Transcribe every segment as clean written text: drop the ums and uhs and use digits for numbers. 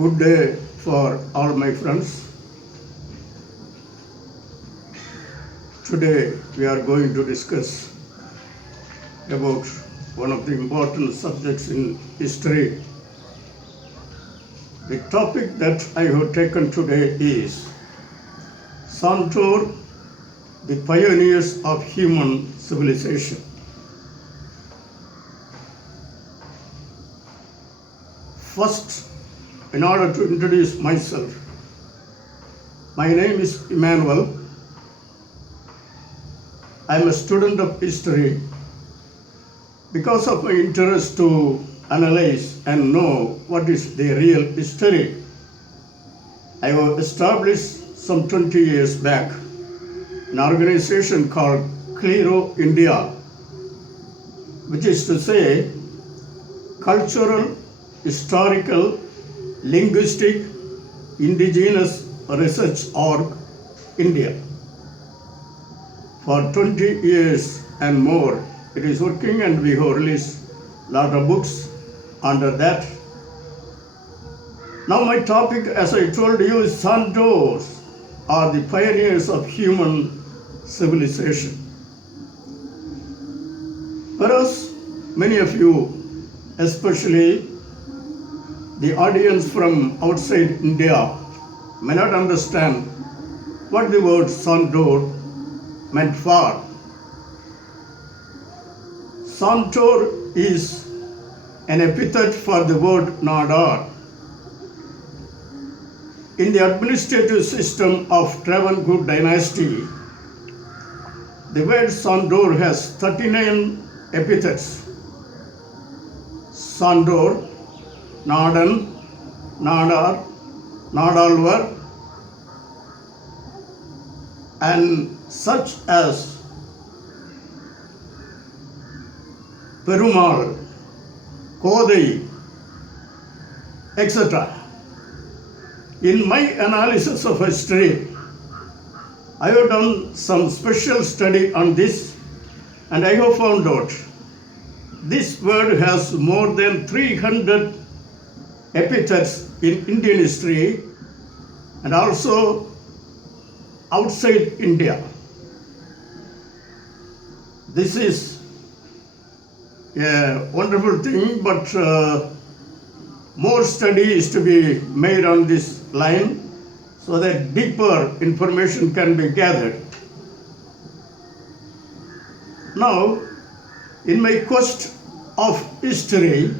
Good day for all my friends. Today we are going to discuss about one of the important subjects in history. The topic that I have taken today is Santors, the pioneers of human civilization. First, in order to introduce myself, my name is M.Immanuel. I am a student of history. Because of my interest to analyze and know what is the real history, I have established some 20 years back an organization called Clearo India, which is to say Cultural, Historical, Linguistic, Indigenous Research Org, India. For 20 years and more, it is working, and we have released a lot of books under that. Now my topic, as I told you, is Santors, are the pioneers of human civilization. Whereas many of you, especially the audience from outside India, may not understand what the word Santor meant for. Santor is an epithet for the word Nadar. In the administrative system of Travancore dynasty, the word Santor has 39 epithets. Santor, Nadan, Nadar, Nadalvar, and such as Perumal, Kodai, etc. In my analysis of history, I have done some special study on this, and I have found out this word has more than 300 epithets in Indian history and also outside India. This is a wonderful thing, but more study is to be made on this line so that deeper information can be gathered. Now, in my quest of history,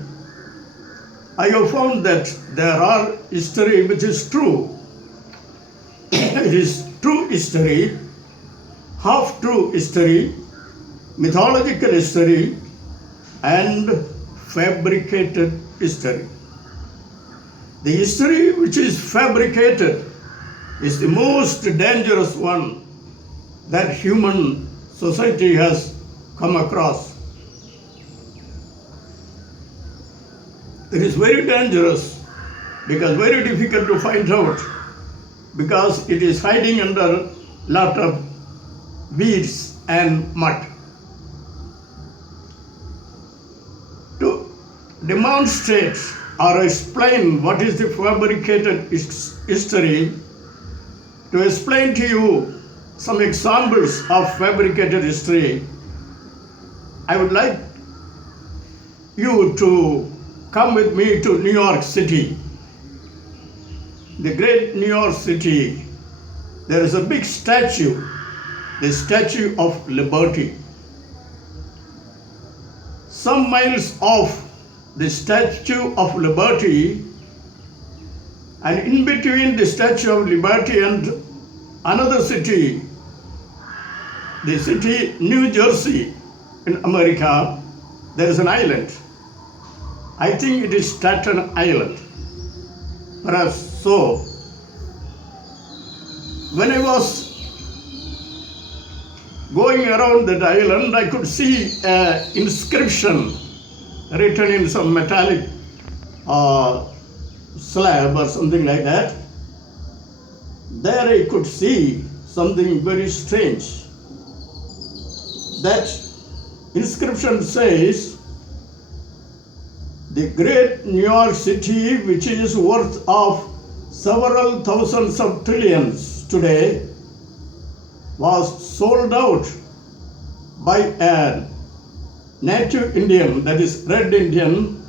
I have found that there are history which is true. It is true history, half-true history, mythological history, and fabricated history. The history which is fabricated is the most dangerous one that human society has come across. It is very dangerous because very difficult to find out, because it is hiding under a lot of weeds and mud. To demonstrate or explain what is the fabricated history, to explain to you some examples of fabricated history, I would like you to come with me to New York City. The great New York City, there is a big statue, the Statue of Liberty. Some miles off the Statue of Liberty, and in between the Statue of Liberty and another city, the city New Jersey in America, there is an island. I think it is Staten Island. Perhaps so. When I was going around that island, I could see an inscription written in some metallic slab or something like that. There I could see something very strange. That inscription says, the great New York City, which is worth of several thousands of trillions today, was sold out by a native Indian, that is red Indian,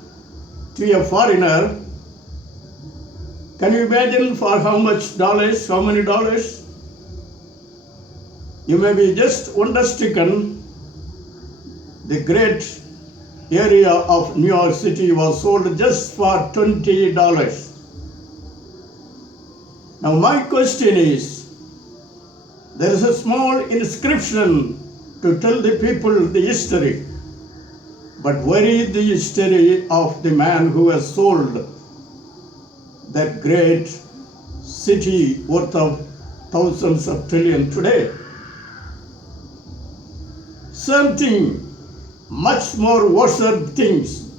to a foreigner. Can you imagine for how much dollars, how many dollars? You may be just wonder-stricken. The great area of New York City was sold just for $20. Now my question is, there is a small inscription to tell the people the history. But where is the history of the man who has sold that great city worth of thousands of trillions today? Something much more worse things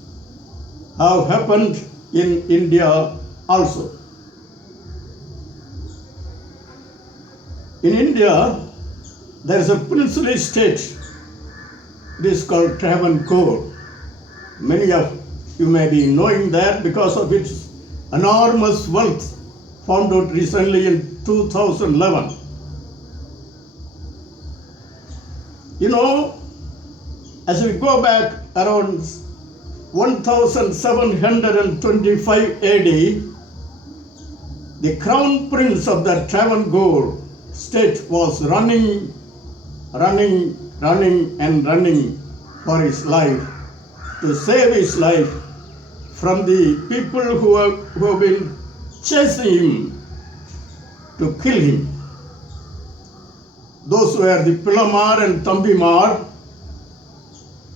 have happened in India also. In India, there is a princely state. It is called Travancore. Many of you may be knowing that because of its enormous wealth found out recently in 2011. You know, as we go back around 1725 AD, the crown prince of the Travancore state was running for his life, to save his life from the people who have been chasing him to kill him. Those were the Pilamar and Thambimar.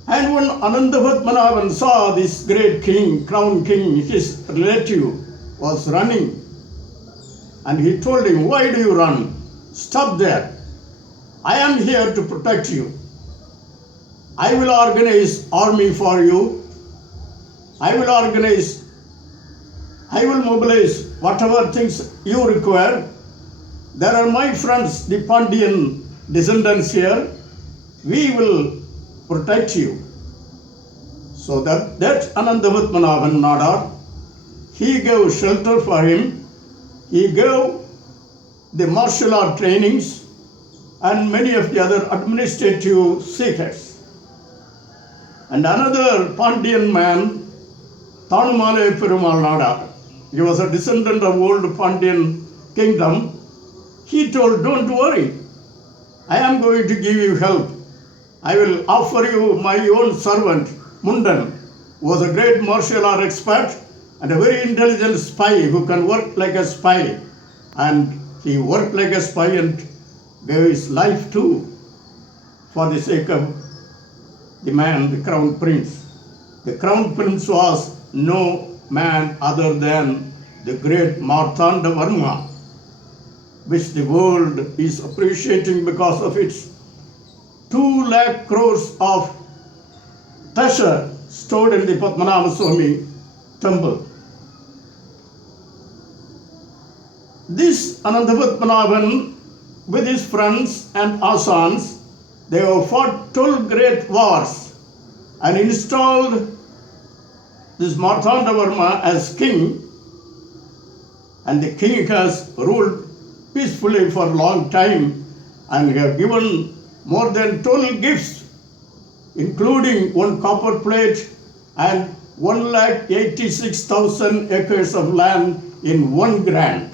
And when Anandapadmanabhan saw this great king, crown king, his relative, was running, and he told him, "Why do you run? Stop there. I am here to protect you. I will organize army for you. I will mobilize whatever things you require. There are my friends, the Pandyan descendants here. We will protect you." So that Anandapadmanabhan Nadar, he gave shelter for him. He gave the martial art trainings and many of the other administrative secrets. And another Pandyan man, Thanumale Perumal Nadar, he was a descendant of old Pandyan kingdom. He told, "Don't worry, I am going to give you help. I will offer you my own servant, Mundan, who was a great martial art expert and a very intelligent spy who can work like a spy." And he worked like a spy and gave his life too for the sake of the man, the crown prince. The crown prince was no man other than the great Marthandavarma, which the world is appreciating because of its 2 lakh crores of treasure stored in the Padmanabha Swami temple. This Anandapadmanabhan, with his friends and asans, they have fought 12 great wars and installed this Marthandavarma as king, and the king has ruled peacefully for a long time and have given more than 12 gifts, including 1 copper plate and 186,000 acres of land in 1 grant.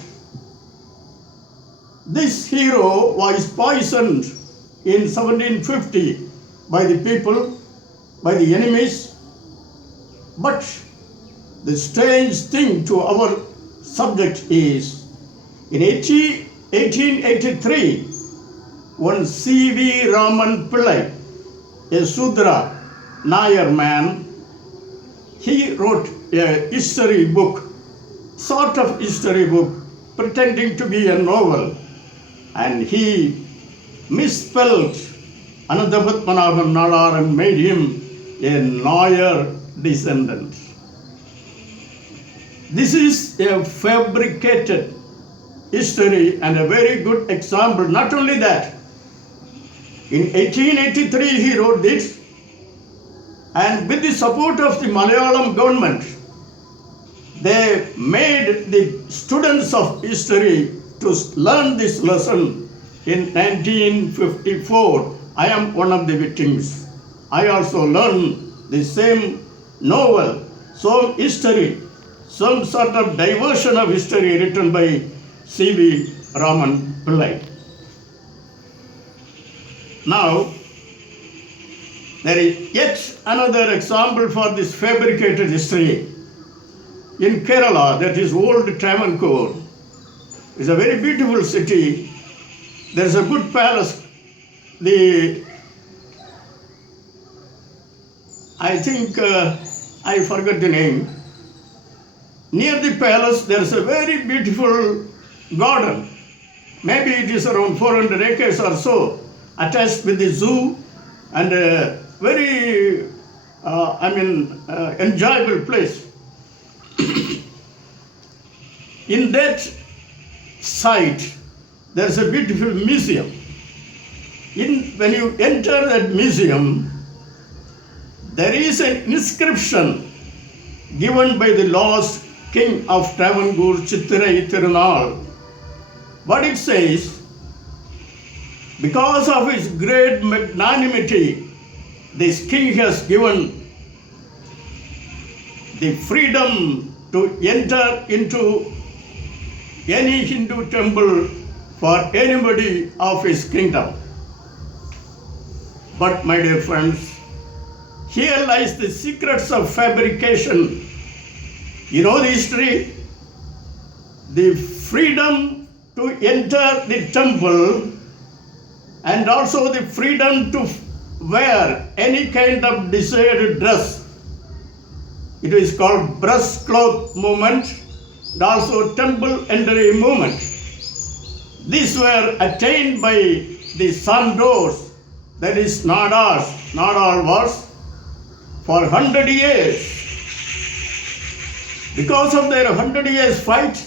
This hero was poisoned in 1750 by the people, by the enemies. But the strange thing to our subject is, in 1883, one C.V. Raman Pillai, a Sudra Nayar man, he wrote a history book, sort of history book, pretending to be a novel, and he misspelled Anandapadmanabhan Nadar and made him a Nayar descendant. This is a fabricated history and a very good example. Not only that, in 1883 he wrote this, and with the support of the Malayalam government, they made the students of history to learn this lesson in 1954. I am one of the victims. I also learned the same novel, some history, some sort of diversion of history written by C.V. Raman Pillai. Now, there is yet another example for this fabricated history. In Kerala, that is old Travancore, is a very beautiful city. There is a good palace. I forgot the name. Near the palace, there is a very beautiful garden. Maybe it is around 400 acres or so, attached with the zoo, and a very, enjoyable place. In that site, there is a beautiful museum. When you enter that museum, there is an inscription given by the lost king of Travancore, Chittirai Tirunal. What it says, because of his great magnanimity, this king has given the freedom to enter into any Hindu temple for anybody of his kingdom. But my dear friends, here lies the secrets of fabrication. You know the history? The freedom to enter the temple and also the freedom to wear any kind of desired dress. It is called breastcloth movement and also temple entry movement. These were attained by the Santors, that is Nadars. Nadar was for 100 years. Because of their 100 years fight,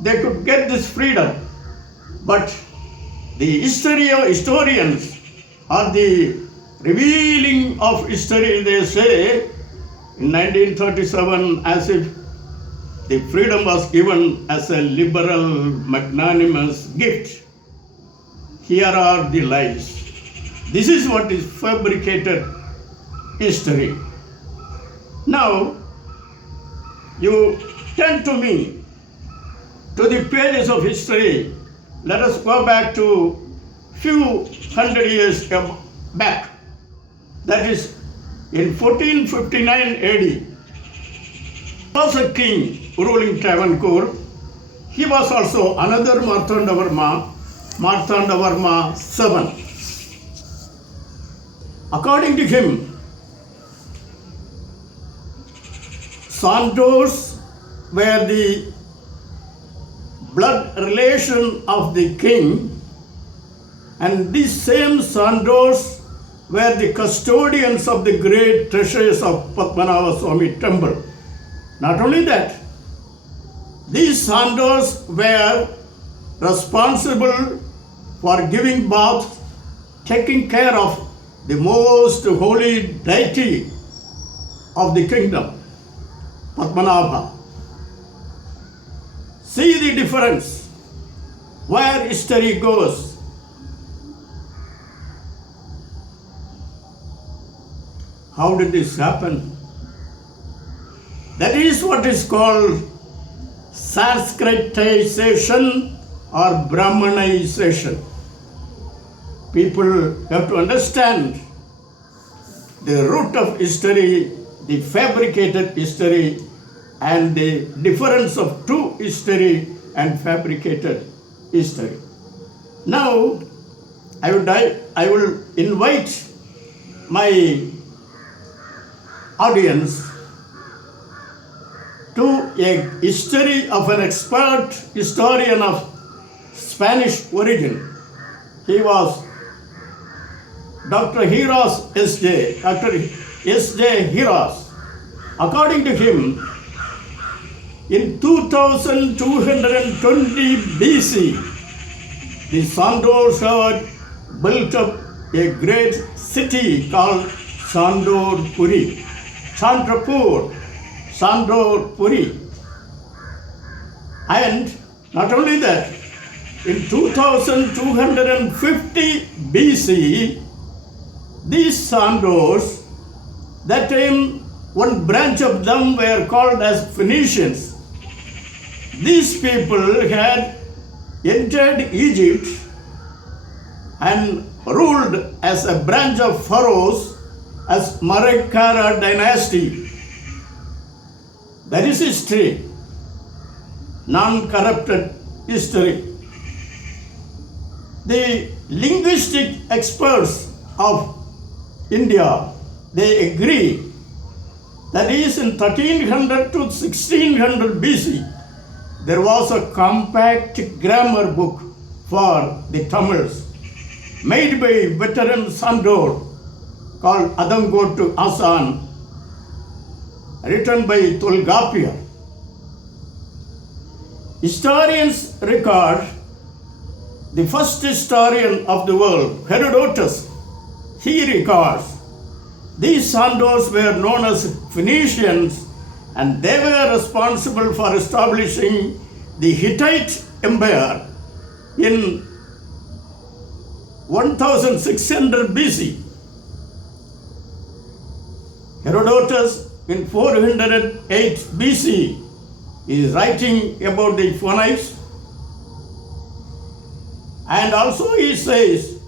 they could get this freedom. But the historians or the revealing of history, they say in 1937 as if the freedom was given as a liberal, magnanimous gift. Here are the lies. This is what is fabricated history. Now, you turn to me, to the pages of history. Let us go back to few hundred years back. That is in 1459 AD. There was a king ruling Travancore. He was also another Marthandavarma VII. According to him, Santors were the blood relation of the king, and these same Santors were the custodians of the great treasures of Padmanabha Swami temple. Not only that, these Santors were responsible for giving birth, taking care of the most holy deity of the kingdom, Padmanabha. See the difference where history goes. How did this happen? That is what is called Sanskritization or Brahmanization. People have to understand the root of history, the fabricated history, and the difference of true history and fabricated history. Now, I will invite my audience to a history of an expert historian of Spanish origin. He was Dr. S.J. Hiras. According to him, in 2220 BC, the Santors had built up a great city called Sandorpuri. And not only that, in 2250 BC, these Santors, that time one branch of them were called as Phoenicians. These people had entered Egypt and ruled as a branch of pharaohs as Marekara dynasty. That is history, non-corrupted history. The linguistic experts of India, they agree that is in 1300 to 1600 BC, there was a compact grammar book for the Tamils made by veteran Santor called Adangotu Asan, written by Tolgapia. Historians record the first historian of the world, Herodotus. He records these Santors were known as Phoenicians, and they were responsible for establishing the Hittite Empire in 1600 BC. Herodotus in 408 BC is writing about the Phoenites, and also he says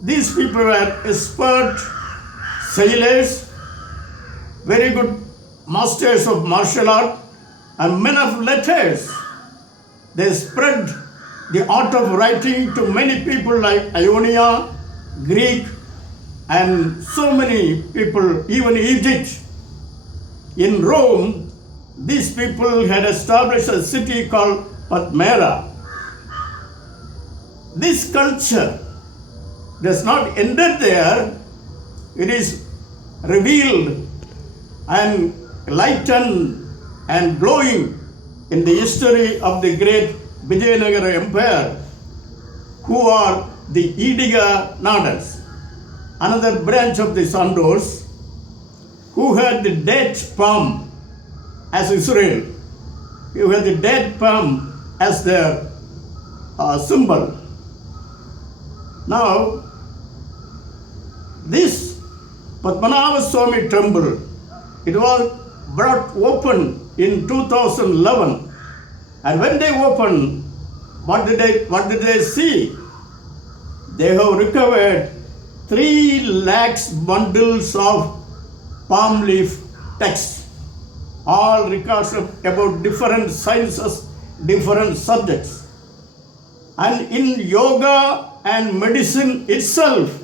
these people were expert sailors, very good masters of martial art, and men of letters. They spread the art of writing to many people like Ionia, Greek, and so many people, even Egypt. In Rome, these people had established a city called Patmera. This culture does not end there. It is revealed and lightened and glowing in the history of the great Vijayanagara Empire, who are the Ediga Nadars, another branch of the Santors, who had the date palm as Israel, who had the date palm as their symbol. Now, this Padmanabha Swami temple, it was brought open in 2011, and when they opened, what did they see? They have recovered 3 lakhs bundles of palm leaf text, all records about different sciences, different subjects. And in yoga and medicine itself,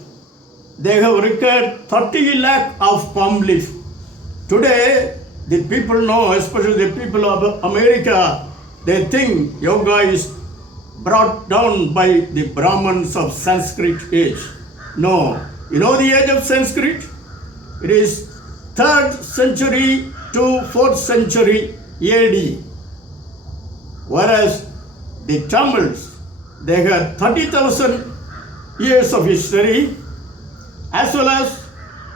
they have recovered 30 lakh of palm leaf. Today, the people know, especially the people of America, they think yoga is brought down by the Brahmins of Sanskrit age. No. You know the age of Sanskrit? It is 3rd century to 4th century AD. Whereas the Tamils, they had 30,000 years of history, as well as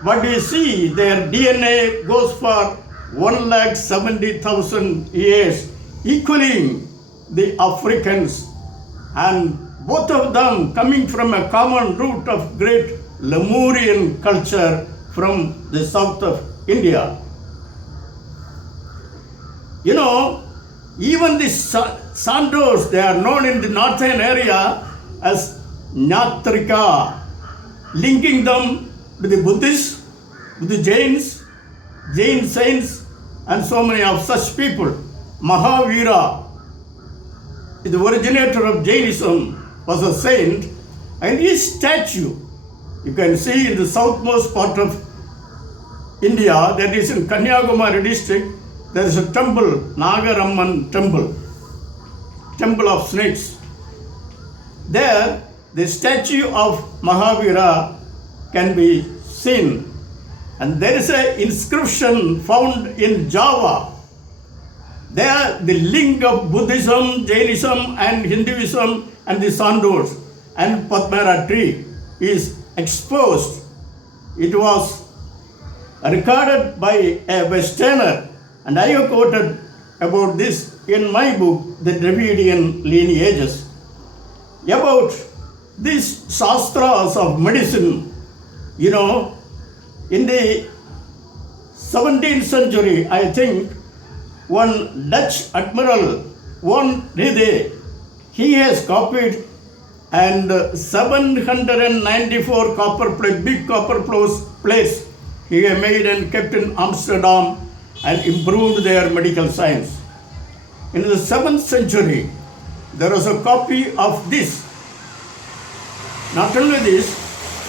what we see, their DNA goes for 170,000 years, equaling the Africans, and both of them coming from a common root of great Lemurian culture from the south of India. You know, even the Santors, they are known in the northern area as Nyatrika, linking them with the Buddhists, with the Jains, Jain saints, and so many of such people. Mahavira, the originator of Jainism, was a saint, and his statue, you can see in the southmost part of India, that is in Kanyakumari district, there is a temple, Nagaramman temple, temple of snakes. There, the statue of Mahavira can be seen. And there is an inscription found in Java. There, the link of Buddhism, Jainism, and Hinduism, and the Santors and Patmara tree is exposed. It was recorded by a Westerner, and I have quoted about this in my book, The Dravidian Lineages, about these Shastras of medicine. You know, in the 17th century, I think, one Dutch admiral, von Rede, he has copied and 794 copper plates, big copper plates, he made and kept in Amsterdam and improved their medical science. In the 7th century, there was a copy of this. Not only this,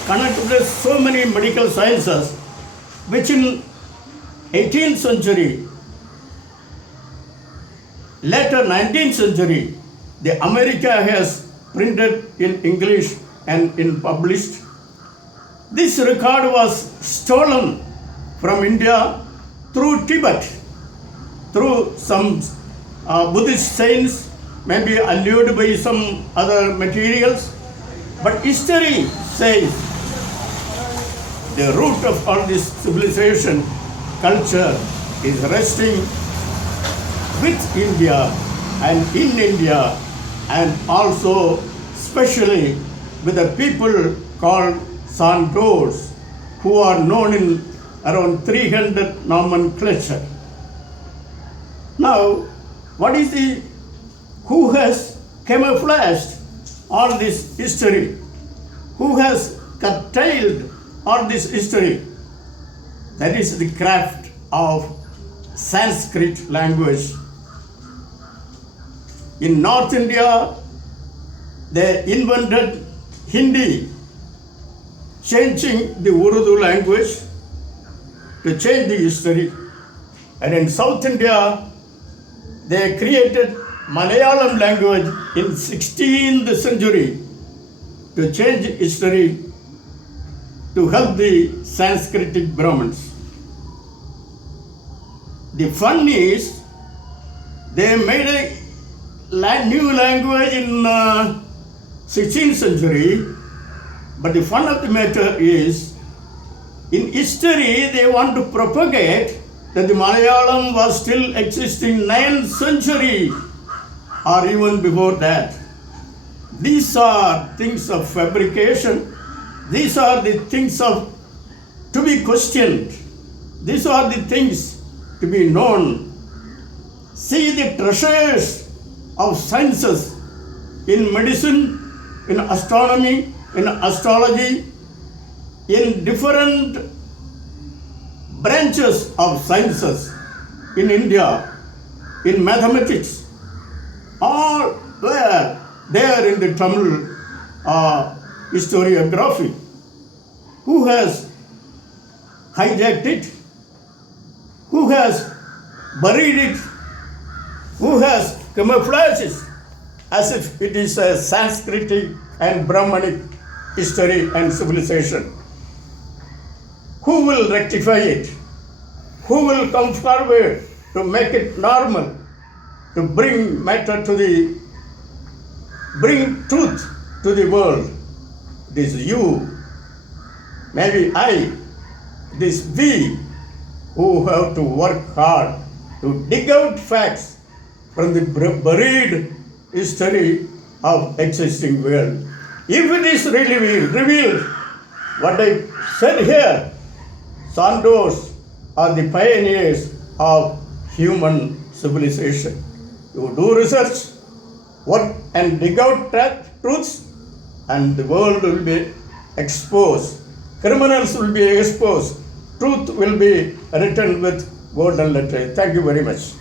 connected with so many medical sciences, which in 18th century, later 19th century, the America has printed in English and in published. This record was stolen from India through Tibet, through some Buddhist saints, maybe allured by some other materials. But history says the root of all this civilization, culture is resting with India and in India, and also especially with the people called Santors, who are known in around 300 nomenclature. Now, who has camouflaged all this history? Who has curtailed all this history? That is the craft of Sanskrit language. In North India, they invented Hindi, changing the Urdu language to change the history. And in South India, they created Malayalam language in 16th century to change history to help the Sanskritic Brahmins. The fun is they made a new language in 16th century, but the fun of the matter is in history they want to propagate that the Malayalam was still existing 9th century or even before that. These are things of fabrication. These are the things to be questioned. These are the things to be known. See the treasures of sciences in medicine, in astronomy, in astrology, in different branches of sciences in India, in mathematics, all were there in the Tamil historiography. Who has hijacked it? Who has buried it? Who has camouflaged it as if it is a Sanskritic and Brahmanic history and civilization? Who will rectify it? Who will come forward to make it normal, to bring truth to the world? It is you, maybe I, it is we who have to work hard to dig out facts from the buried history of existing world. If it is really revealed, what I said here, Santors are the pioneers of human civilization. You do research, work and dig out truths, and the world will be exposed. Criminals will be exposed. Truth will be written with golden letters. Thank you very much.